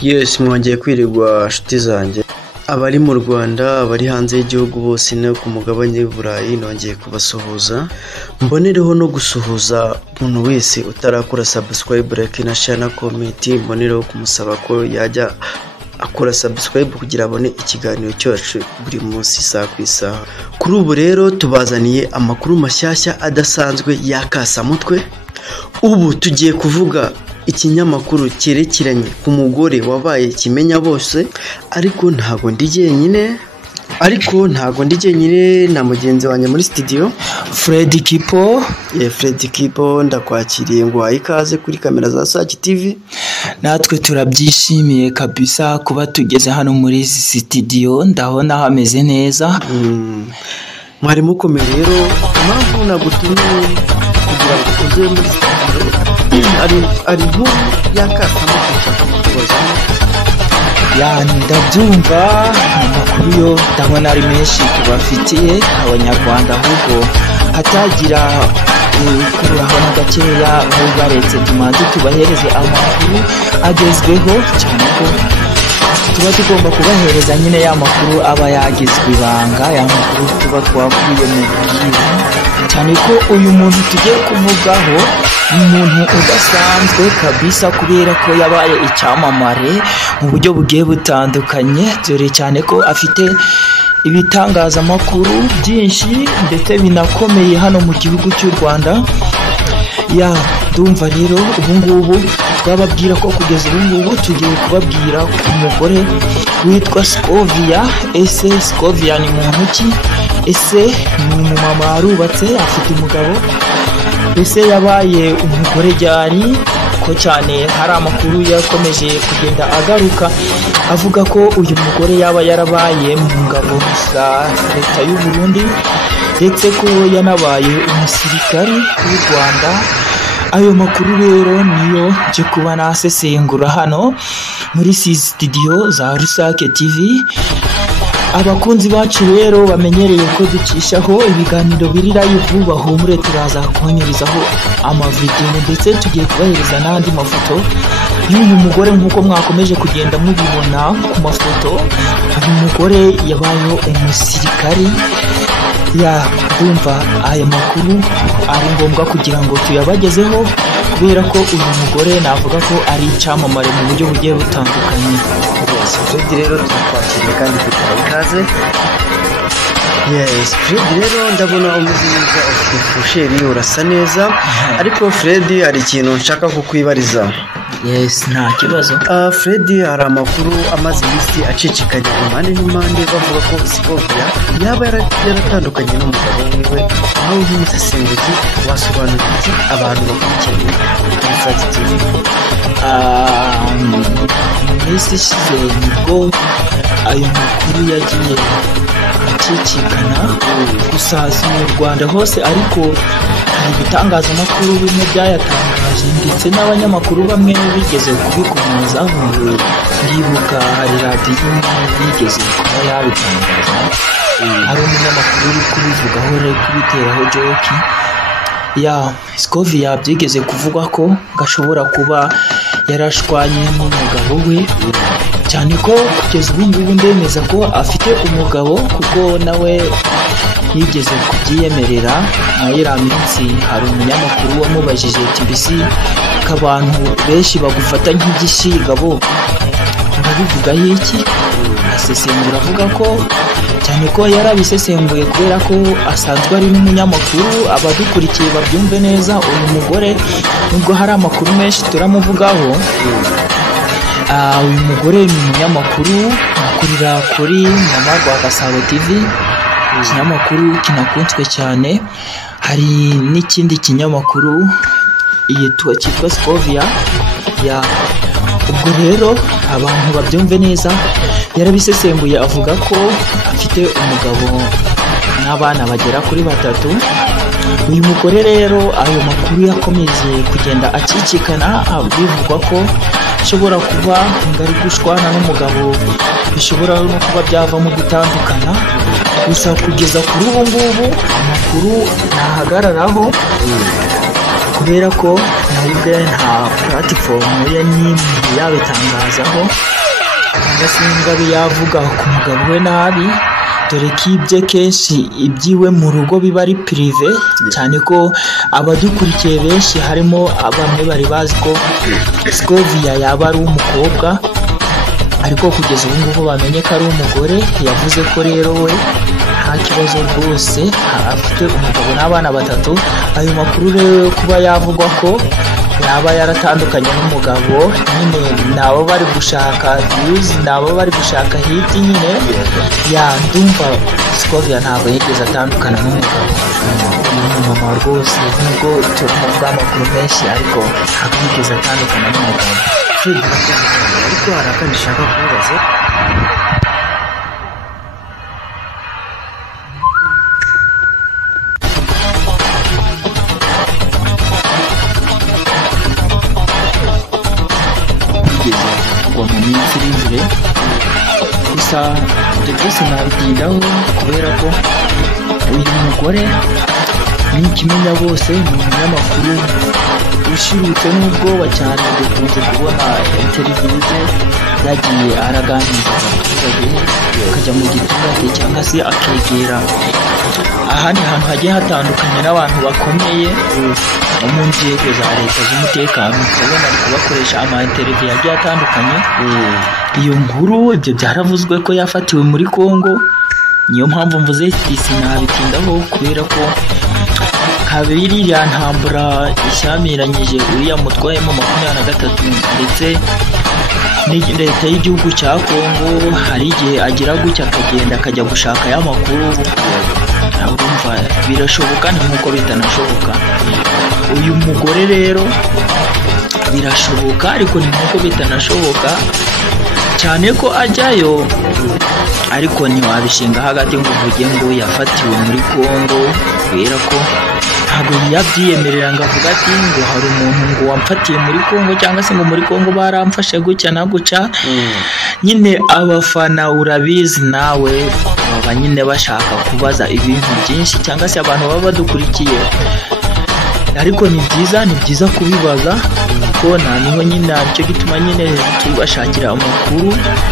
Yes, mwongeye kwirirwa nshuti zanjye, abari mu Rwanda, abari hanze y'igihugu bose no ku mugabane w'Uburayi, nongeye kubasuhuza. Mbonereho no gusuhuza umuntu wese utarakora subscribe, like na share na comment. Mbonereho kumusaba ko yajya akora subscribe kugira abone ikiganiro cyacu buri munsi saa ku isaha. Kuri ubu rero tubazaniye amakuru mashyashya adasanzwe y'akasamutwe. Ubu tugiye kuvuga ikinyamakuru cyerekeranye ku mugore wabaye kimenya bose, ariko ntago ndi jyenyine, na mugenzi wanjye muri studio Fred Kipo. Fred Kipo, ndakwakiriye ngo ikaze kuri kamera za Saki TV. Natwe turabyishimiye kabisa kuba tugeze hano muri izi studio, ndabona hameze neza. Mwari mukomeye rero, impamvu nagutumye kugira ngo uze muri studio ari nkuru y'akasamutwe nshaka kukubaza. Ndabyumva amakuru yo ndabona ari menshi tubafitiye abanyarwanda, ahubwo hatagira kururaho na gakeya baretse tumanze tubahereze amakuru agezweho, cyane ko tuba tugomba kubahereza nyine ya makuru aba yagizwe ibanga, ya makuru tuba twakuye mu bwiru, cyane ko uyu muntu tugiye kuvugaho ni umuntu udasanzwe kabisa, kubera ko yabaye icyamamare mu buryo bugiye butandukanye, dore cyane ko afite ibitangazamakuru byinshi ndetse binakomeye hano mu gihugu cy'u Rwanda. Ndumva rero ubungubu twababwira ko kugeza ubungubu tugiye kubabwira ku mugore witwa Scovia. Ese Scovia ni muntu ki? Ese ni umumama warubatse afite umugabo? Ese yabaye umugore ryari? Ko cyane hari amakuru yakomeje kugenda agaruka avuga ko uyu mugore yaba yarabaye mu ngabo za leta y'u Burundi, ndetse ko yanabaye umusirikari w'u Rwanda. Ayo makuru rero niyo nje kuba nasesengura hano muri studio za Rusake TV. Abakunzi bacu rero bamenyereye ko ducishaho ibiganiro biri live, bahumure turaza kunyurizaho amavideo ndetse tugiye kubahereza n'andi mafoto y'uyu mugore nk'uko mwakomeje kugenda mubibona ku mafoto. Uyu mugore yabayeho umusirikari. Ndumva aya makuru ari ngombwa kugira ngo tuyabagezeho, kubera ko uyu mugore navuga ko ari icyamamare mu buryo bugiye butandukanye. Fred rero twakwakiriye kandi tukabaha ikaze. Fred rero ndabona umeze neza, ufite fusheri, urasa neza, ariko Fred hari ikintu nshaka kukwibariza. Nta kibazo. Fred, hari amakuru amaze iminsi acicikanya impande n'impande bavuga ko Scovia yaba yaratandukanye n'umugabo wiwe. Aho nk'umusesenguzi wasobanura iki abantu bakurikiranye kuri Saki TV? Mu minsi ishize nibwo ayo makuru yagiye acicikana, gusa si mu Rwanda hose, ariko hari ibitangazamakuru bimwe byayatangaje ndetse n'abanyamakuru bamwe bigeze kubikomozaho. Ndibuka hari radiyo bigeze kuba yabitangaza, hari umunyamakuru uri kubivugaho, ari kubiteraho joke. Scovia byigeze kuvugwa ko gashobora kuba yarashwanye n'umugabo we, cyane ko kugeza ubu ngubu ndemeza ko afite umugabo, kuko nawe yigeze kubyiyemerera. Iriya minsi hari umunyamakuru wamubajije TBC ko abantu benshi bagufata nk'igishigabo, urabivugaho iki? Asesengura avuga ko cyane ko yarabisesenguye kubera ko asanzwe ari n'umunyamakuru. Abadukurikiye babyumve neza, uyu mugore nubwo hari amakuru menshi turamuvugaho, uyu mugore ni umunyamakuru akorera kuri Mama Rwa Gasabo TV, ikinyamakuru kinakunzwe cyane. Hari n'ikindi kinyamakuru cyitwa Scovia. Ubwo rero abantu babyumve neza, yarabisesenguye avuga ko afite umugabo n'abana bagera kuri 3. Uyu mugore rero ayo makuru yakomeje kugenda acicikana, bivugwa ko ashobora kuba ngari gushwana n'umugabo, bishobora no kuba byavamo gutandukana. Gusa kugeza kuri ubu ngubu amakuru ntahagararaho, kubera ko nawe ubwe nta platform ye n'imwe yabitangazaho cyangwa se ngo abe yavuga ku mugabo we nabi, dore ko ibye kenshi ibyiwe mu rugo biba ari pirive, cyane ko abadukurikiye benshi harimo bamwe bari bazi ko Scovia yaba ari umukobwa, ariko kugeza ubu ngubu bamenye ko ari umugore. Yavuze ko rero we nta kibazo rwose, afite umugabo n'abana 3. Ayo makuru rero kuba yavugwa ko yaba yaratandukanye n'umugabo, nyine nabo bari gushaka views, nabo bari gushaka hit nyine. Ndumva Scovia ntabwo yigeze atandukana n'umugabo, umumama rwose, nubwo tuvuga amakuru menshi ariko ntabwo yigeze atandukana n'umugabo. Ariko hari akandi nshaka kubaza. Mu minsi iri imbere, gusa ibyo byose nabitindaho kubera ko uyu mugore ni ikimenya bose, ni umunyamakuru ushirutse n'ubwoba cyane. Dukunze kubona interview ze yagiye araganiriza abaturage, akajya mu giturage cyangwa se akegera ahandi hantu hagiye hatandukanye n'abantu bakomeye mu nzego za leta z'umutekano, ukabona ari kubakoresha ama-interview yagiye atandukanye. Iyo nkuru ibyo byaravuzwe ko yafatiwe muri Congo, niyo mpamvu mvuze sinabitindaho kubera ko kabiri ya ntambura ishyamiranyije uriya mutwe mu 23 ndetse ni leta y'igihugu cya Congo. Hari igihe agira gutya akagenda akajya gushaka ya makuru, urumva birashoboka nkuko bitanashoboka. Uyu mugore rero birashoboka ariko ni nkuko bitanashoboka cyane ko ajyayo, ariko ntiwabishinga hagati ngo uvuge ngo yafatiwe muri Congo, kubera ko ntabwo yabyiyemerera ngo avuga ati ngo hari umuntu ngo wamfatiye muri Congo, cyangwa se ngo muri Congo baramfashe gutya na guca. Nyine abafana urabizi nawe baba nyine bashaka kubaza ibintu byinshi, cyangwa se abantu baba badukurikiye, ariko ni byiza kubibaza kuko niho nyine nicyo gituma nyine tubashakira amakuru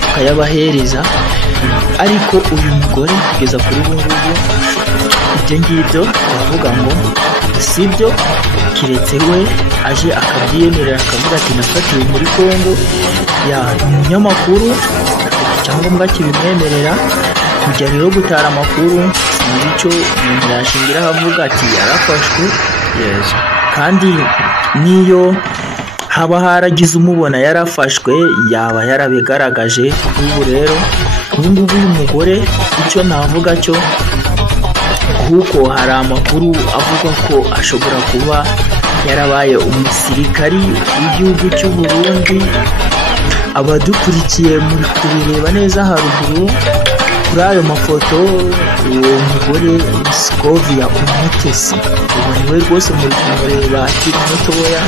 tukayabahereza. Ariko uyu mugore kugeza kuri ubu ngubu ibyo ngibyo twavuga ngo sibyo, kiretse we aje akabyiyemerera akavuga ati nafatiwe muri Congo. Umunyamakuru icyangombwa kibimwemerera kujya rero gutara amakuru, sinzi icyo umuntu yashingiraho avuga ati yarafashwe. Kandi niyo haba haragize umubona yarafashwe yaba yarabigaragaje. Ubu rero ubu ngubu uyu mugore icyo navuga cyo, kuko hari amakuru avuga ko ashobora kuba yarabaye umusirikari w'igihugu cy'u Burundi. Abadukurikiye muri kubireba neza haruguru kuri ayo mafoto, uwo mugore Scovia Umutesi uboniwe rwose muri kumureba akiri mutoya.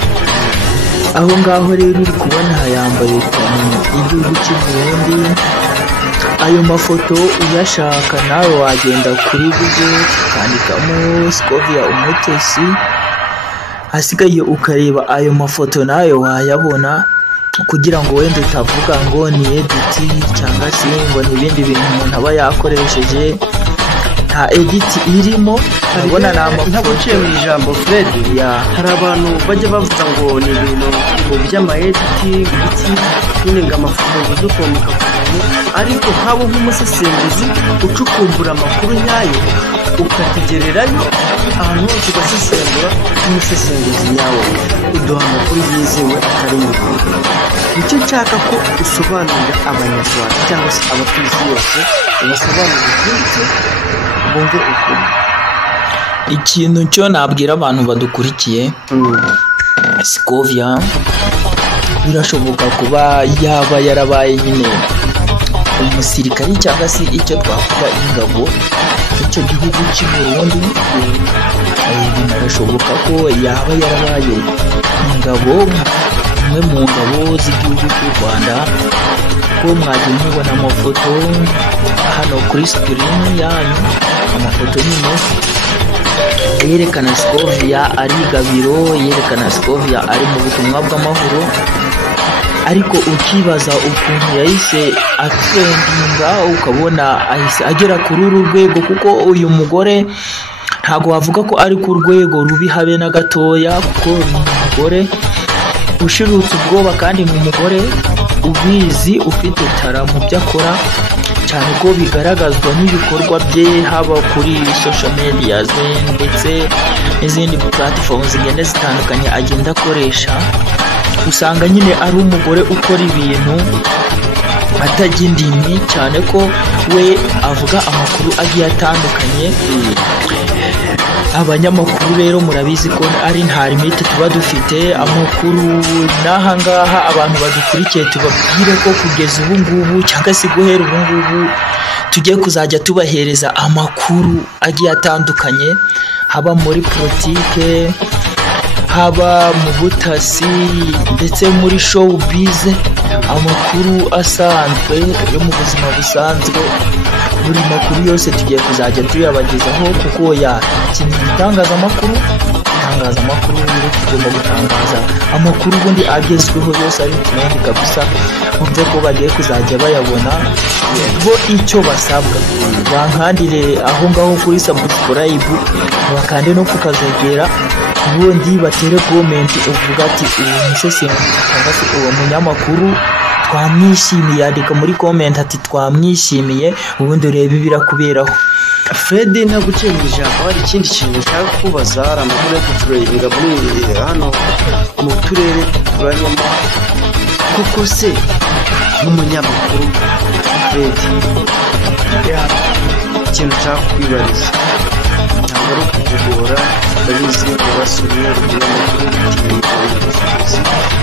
Aho ngaho rero uri kubona yambaye igihugu cy'u Burundi. Ayo mafoto uyashaka nawe wagenda kuri Google ukandikamo Scovia Umutesi, hasigaye ukareba ayo mafoto nawe wayabona, kugira ngo wenda utavuga ngo ni edit cyangwa se ngo ni ibindi bintu umuntu aba yakoresheje. Nta edit irimo, urabona ni amafoto. Ntabwo uciye mu ijambo Fred, hari abantu bajya bavuga ngo ni ibintu by'ama-editing iki nyine ngo amafoto udukomeka ku muntu, ariko nk'abo nk'umusesenguzi ucukumbura amakuru nyayo ukatugererayo ahantu hose ugasesengura, nk'umusesenguzi nyawe uduha amakuru yizewe atari y'ukuri. Nicyo nshaka ko usobanurira abanyarwanda cyangwa se abatuye isi yose, ubasobanurira byinshi bumve ukuri. Ikintu cyo nabwira abantu badukurikiye, Scovia birashoboka kuba yaba yarabaye nyine umusirikari cyangwa se icyo twavuga ingabo icyo gihugu cy'u Burundi. Binarashoboka ko yaba yarabaye ingabo, umwe mu ngabo z'igihugu cy'u Rwanda, ko mwagiye mubona amafoto hano kuri screen yanyu, amafoto nyine yerekana Scovia ari Gabiro, yerekana Scovia ari mu butumwa bw'amahoro. ariko ukibaza ukuntu yahise atrendinga ukabona ahise agera kuri uru rwego, kuko uyu mugore ntabwo wavuga ko ari ku rwego rubi habe na gatoya, kuko ni umugore ushirutse ubwoba kandi ni umugore ubizi ufite tara mu byo akora, cyane ko bigaragazwa n'ibikorwa bye haba kuri social media ndetse n'izindi platforms zigenda zitandukanye agenda akoresha. Usanga nyine ari umugore ukora ibintu atajya indimi, cyane ko we avuga amakuru agiye atandukanye. Abanyamakuru rero murabizi ko ari nta limite tuba dufite amakuru. N'ahangaha abantu badukurikiye tubabwire ko kugeza ubu ngubu cyangwa se guhera ubu ngubu tugiye kuzajya tubahereza amakuru agiye atandukanye, haba muri politike, haba mu butasi ndetse muri showbiz, amakuru asanzwe yo mu buzima busanzwe. Buri makuru yose tugiye kuzajya tuyabagezaho, kuko itangazamakuru rero tugomba gutangaza amakuru ubundi agezweho yose ari trend kabisa, bumve ko bagiye kuzajya bayabona. Bo icyo basabwa bankandire aho ngaho kuri subscribe, bakande no kukazogera, ubundi batere comment uvuga ati uwo musesenguzi cyangwa se uwo munyamakuru twamwishimiye, yandika muri comment ati twamwishimiye, ubundi urebe birakuberaho. Fred, ntaguciye mu ijambo, hari ikindi kintu ushaka kubaza. Hari amakuru yo gucururinga muri hano mu turere turanyemo, kuko se nk'umunyamakuru Fred, ikintu ushaka kwibariza ntabwo ari ukukugora, ndabizi urasuriye umunyamakuru ubucuruzi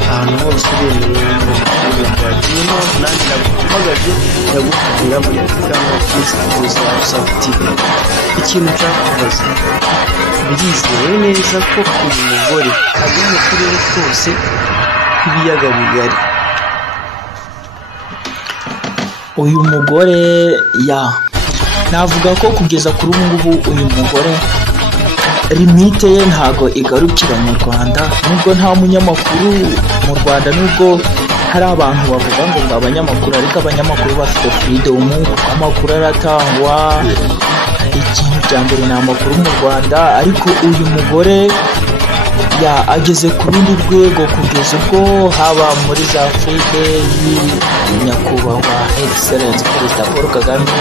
ahantu hose uremereye mu makuru yagiye. Impamvu nanjye naguhamagaje ndagukubwira muri kano kisi kuza TV. Ikintu nshaka kubaza, birizewe neza ko uyu mugore ajya mu turere twose tw'ibiyaga bigari? Uyu mugore navuga ko kugeza kuri ubu ngubu uyu mugore limite ye ntago igarukira mu Rwanda, nubwo nta munyamakuru mu Rwanda, nubwo hari abantu bavuga ngo abanyamakuru, ariko abanyamakuru bafite freedom, amakuru aratangwa. Ikintu cya mbere ni amakuru mu Rwanda, ariko uyu mugore ageze ku rundi rwego, kugeza ubwo haba muri za Friday nyakubahwa Excellence Perezida Paul Kagame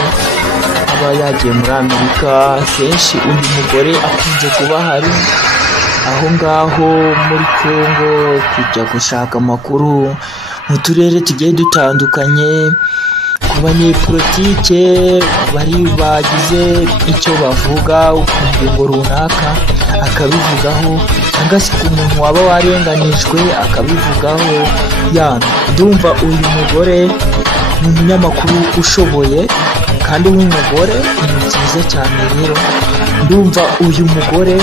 aba yagiye muri Amerika. Kenshi uyu mugore akunze kuba hari aho ngaho muri Congo kujya gushaka amakuru mu turere tugiye dutandukanye, ku banyepolitike bari bagize icyo bavuga ku ngingo runaka akabivugaho, cyangwa se ku muntu waba warenganijwe akabivugaho. Ndumva uyu mugore ni umunyamakuru ushoboye kandi w'umugore, ni byiza cyane. Rero ndumva uyu mugore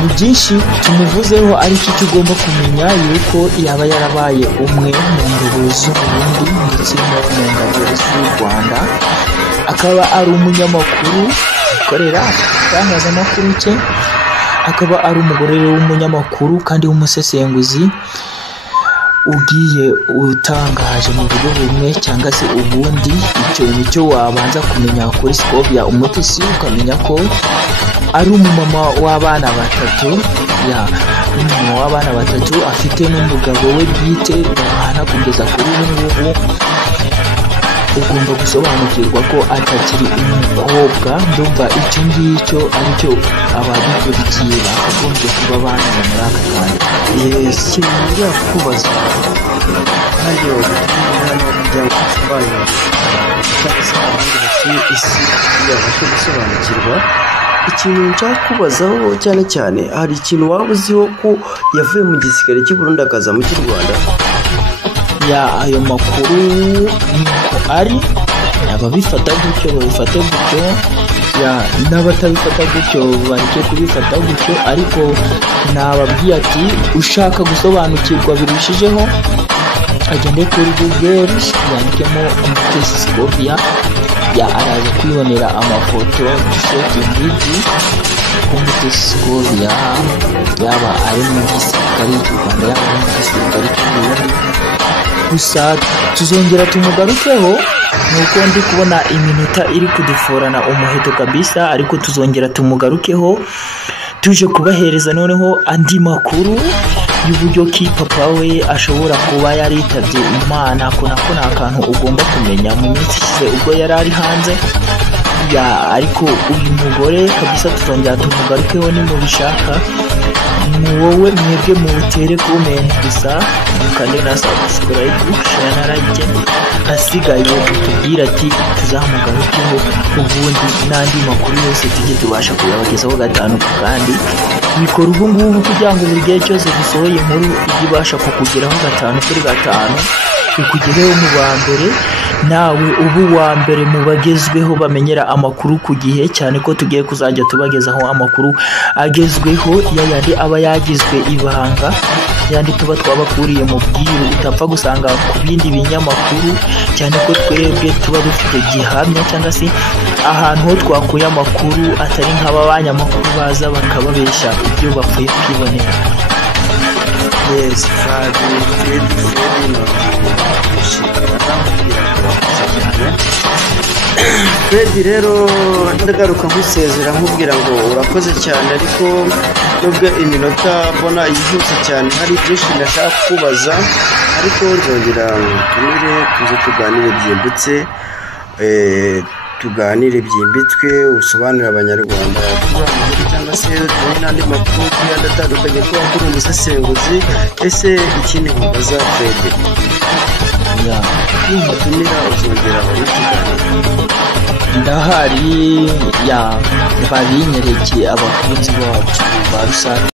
ni byinshi tumuvuzeho, ariko icyo ugomba kumenya yuko yaba yarabaye umwe mu ngabo z'u Burundi ndetse no mu ngabo z'u Rwanda, akaba ari umunyamakuru ukorera itangazamakuru cye, akaba ari umugore w'umunyamakuru kandi w'umusesenguzi ugiye utangaje mu buryo bumwe cyangwa se ubundi. Icyo nicyo wabanza kumenya kuri Scovia Umutesi, ukamenya ko ari umumama w'abana batatu, umumama w'abana batatu, afite n'umugabo we bwite babana kugeza kuri ubu ngubu. Ugomba gusobanukirwa ko atakiri umukobwa. Ndumva icyo ngicyo aricyo abadukurikiye bakagombye kuba bamenya muri aka kanya. Ikintu njya kubaza kandi bagutumira hano kugira ngo usobanure cyangwa se abandi batuye isi yabashe gusobanukirwa. Ikintu nshaka kubazaho cyane cyane, hari ikintu waba uziho ko yavuye mu gisirikare cy'u Burundi akaza mu cy'u Rwanda? Ayo makuru niko ari, ababifata gutyo babifate gutyo, n'abatabifata gutyo bareke kubifata gutyo, ariko nababwiye ati ushaka gusobanukirwa birushijeho agende kuri Google yandikemo Umutesi Scovia, araza kwibonera amafoto y'Umutesi Scovia, yaba ari mu gisirikare gisirikare cy'u Rwanda yaba ari mu gisirikare cy'Uburundi. Gusa tuzongera tumugarukeho nuko ndi kubona iminota iri kuduforana umuheto kabisa, ariko tuzongera tumugarukeho tuje kubahereza noneho andi makuru y'uburyo ki papa we ashobora kuba yaritabye Imana. Ko nako ni akantu ugomba kumenya mu minsi ishize ubwo yari ari hanze ariko uyu mugore kabisa tuzongera tumugarukeho nimubishaka. Wowe mwebwe mutere comment gusa mukande na subscribe, share na like, asigaye tubwira ati tuzamugarukeho ubundi n'andi makuru yose tujye tubasha kuyabagezaho gatanu kandi bikora ubu ngubu kugira ngo buri gihe cyose dusohoye inkuru ibasha kukugeraho gatanu kuri gatanu, ikugereho mu ba mbere, nawe ubu wa mbere mu bagezweho bamenyera amakuru ku gihe, cyane ko tugiye kuzajya tubagezaho amakuru agezweho yayandi aba yagizwe ibanga, yandi tuba twabakuriye mu bwiru utapfa gusanga ku bindi binyamakuru, cyane ko twebwe tuba dufite gihamya cyangwa se ahantu ho twakuye amakuru atari nk'abanyamakuru baza bakababeshya ibyo bapfuye kwibonera. Yes, Fred rero ndagaruka nkusezera nkubwira ngo urakoze cyane, ariko nubwo iminota mbona yihuse cyane hari byinshi ndashaka kubaza, ariko nzongera tuze tuganire byimbitse, tuganire byimbitswe usobanurira abanyarwanda cyangwa se tubone n'andi makuru kandi atandukanye ko wakora umusesenguzi. Ese ikindi nkubaza Fred, mutumira uzongera tuganire? Ndahari babinyereke abakunzi bacu ba Rusake.